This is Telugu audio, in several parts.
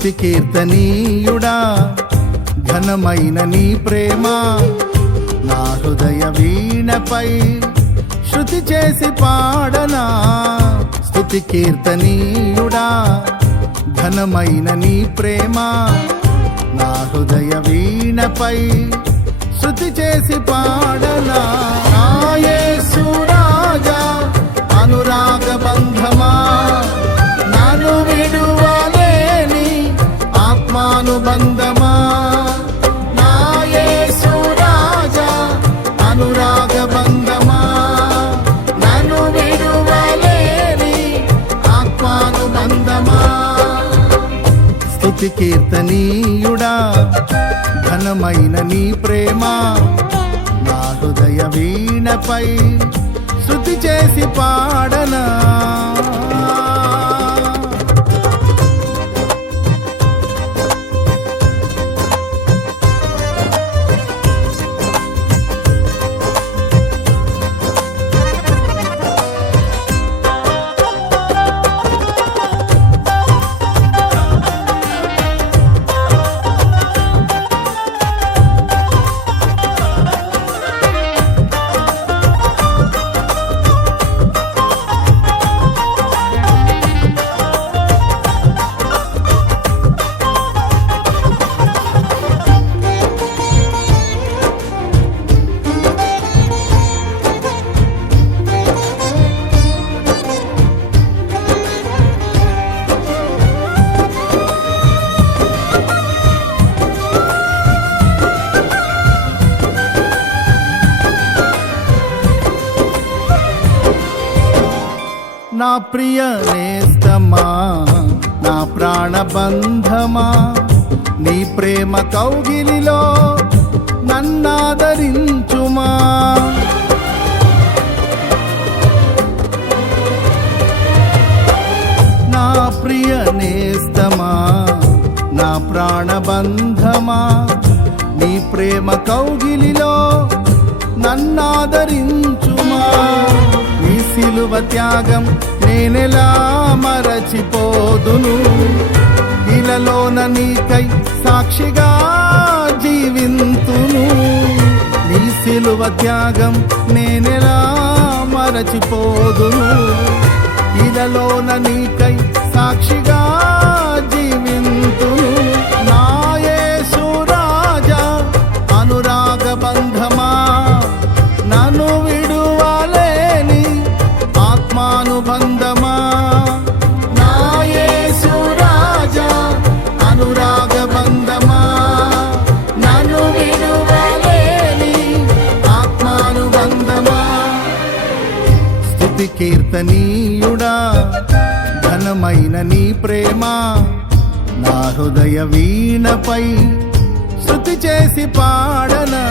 స్తుతి కీర్తనీయుడా ఘనమైన నీ ప్రేమ నా హృదయ వీణపై శృతి చేసి పాడనా. స్తుతి కీర్తనీయుడా ఘనమైన నీ ప్రేమ నా హృదయ వీణపై శృతి చేసి పాడనా. నా యేసు రాజా అనురాగ బంధమా నన్ను విడువలేని ఆత్మానుబంధమా. నా యేసు రాజా అనురాగ బంధమా నన్ను విడువలేని ఆత్మానుబంధమా. స్తుతి కీర్తనీయుడా ఘనమైన నీ ప్రేమ నా హృదయ వీణపై శృతి చేసి పాడనా. నా ప్రియ నేస్తమా నా ప్రాణబంధమా నీ ప్రేమ కౌగిలిలో నన్నాదరించుమా. నా ప్రియ నేస్తమా నా ప్రాణబంధమా నీ ప్రేమ కౌగిలిలో నన్నాదరించుమా. నీ సిలువ త్యాగం నేనెలా మరచిపోదును, ఇలలోన నీకై సాక్షిగా జీవింతును. నీ సిలువ త్యాగం నేనెలా మరచిపోదును, ఇలలోన నీకై సాక్షిగా జీవింతును. నా యేసు రాజా అనురాగ బంధమా నన్ను విడువలేని ఆత్మానుబంధమా. నా యేసు రాజా అనురాగ బంధమా నన్ను విడువలేని ఆత్మానుబంధమా. స్తుతి కీర్తనీయుడా ఘనమైన నీ ప్రేమ నా హృదయ వీణపై శృతి చేసి పాడనా.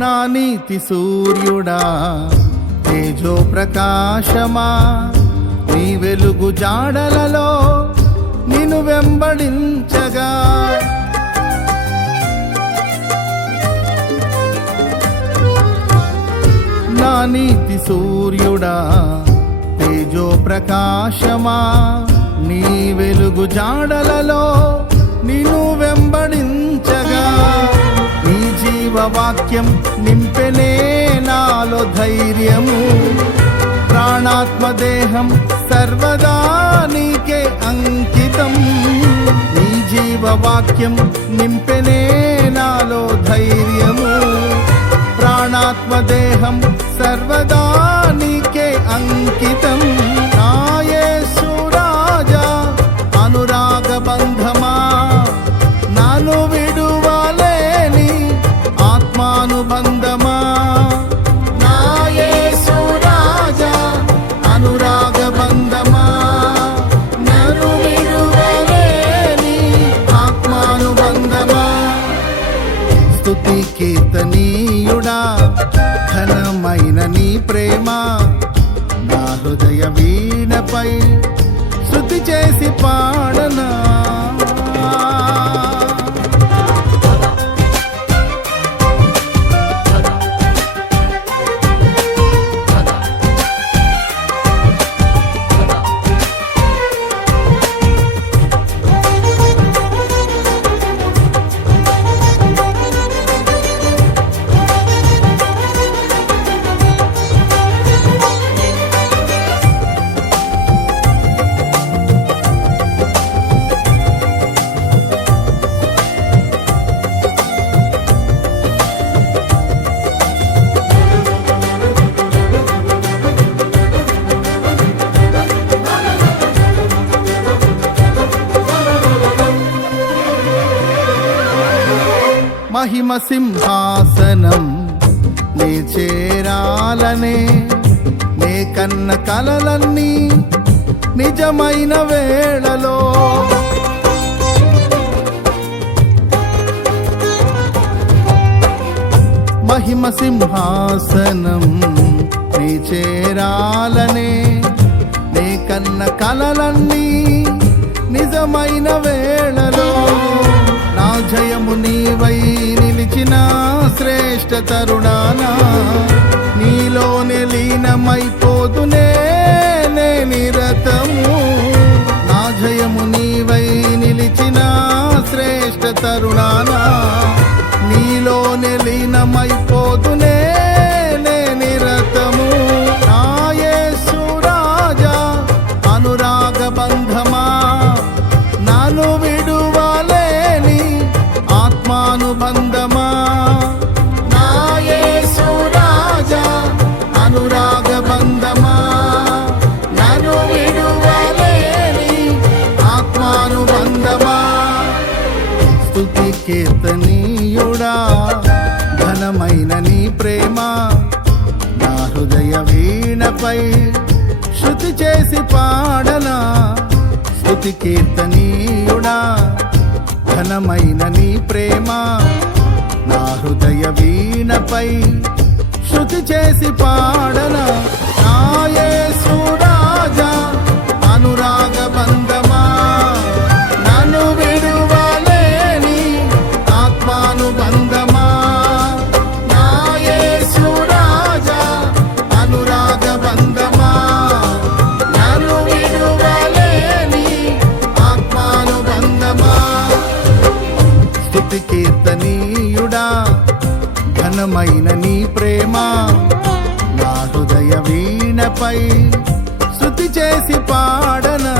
నా నీతి సూర్యుడా తేజో ప్రకాశమా నీ వెలుగు జాడలలో నిన్ను వెంబడించగా. నా నీతి సూర్యుడా తేజో ప్రకాశమా నీ వెలుగు జాడలలో నిన్ను వెంబడించగా నీ జీవవాక్యం నింపెనే నాలో ధైర్యము. ప్రాణాత్మదేహం సర్వదా నీకే అంకితం. నీ జీవవాక్యం నింపెనే నాలో ధైర్యము. ప్రాణాత్మదేహం సర్వదా నీకే అంకితం. నా యేసు రాజా అనురాగ బంధమా నాను విడువలేని ఆత్మానుబంధమా. నా యేసు రాజా అనురాగ బంధమా నన్ను విడువలేని ఆత్మానుబంధమా. స్తుతి కీర్తనీయుడా ఘనమైన నీ ప్రేమ నా హృదయ వీణపై శృతి చేసి పాడనా. మహిమ సింహాసనం నే చేరాలనే నే కన్న కలలన్నీ నిజమైన వేళలో మహిమ సింహాసనం నే చేరాలనే నే కన్న కలలన్నీ నిజమైన వేళలో నా జయము నీవై నిలిచిన శ్రేష్ఠ తరుణానా నీలోనే లీనమైపోదునే నే నిరతము. నా జయము నీవై నిలిచిన శ్రేష్ఠ తరుణానా నీలోనే లీనమైపోదునే నే నిరతము. నా యేసు రాజా అనురాగ బంధమా నాను విడువలేని ఆత్మానుబంధమా. నా యేసు రాజా అనురాగ బంధమా నన్ను విడువలేని ఆత్మానుబంధమా. స్తుతి కీర్తనీయుడా ఘనమైన నీ ప్రేమ నా హృదయ వీణపై శృతి చేసి పాడనా. స్తుతి కీర్తనీయుడా ఘనమైన నీ ప్రేమ నా హృదయ వీణపై శృతి చేసి పాడనా. నా యేసు రాజా అనురాగ బంధమా నన్ను విడువలేని ఆత్మానుబంధమా. నా యేసు రాజా అనురాగ బంధమా నన్ను విడువలేని ఆత్మానుబంధమా. స్తుతి కీర్తనీయుడా ఘనమైన నీ ప్రేమ నా హృదయ వీణపై శృతి చేసి పాడనా.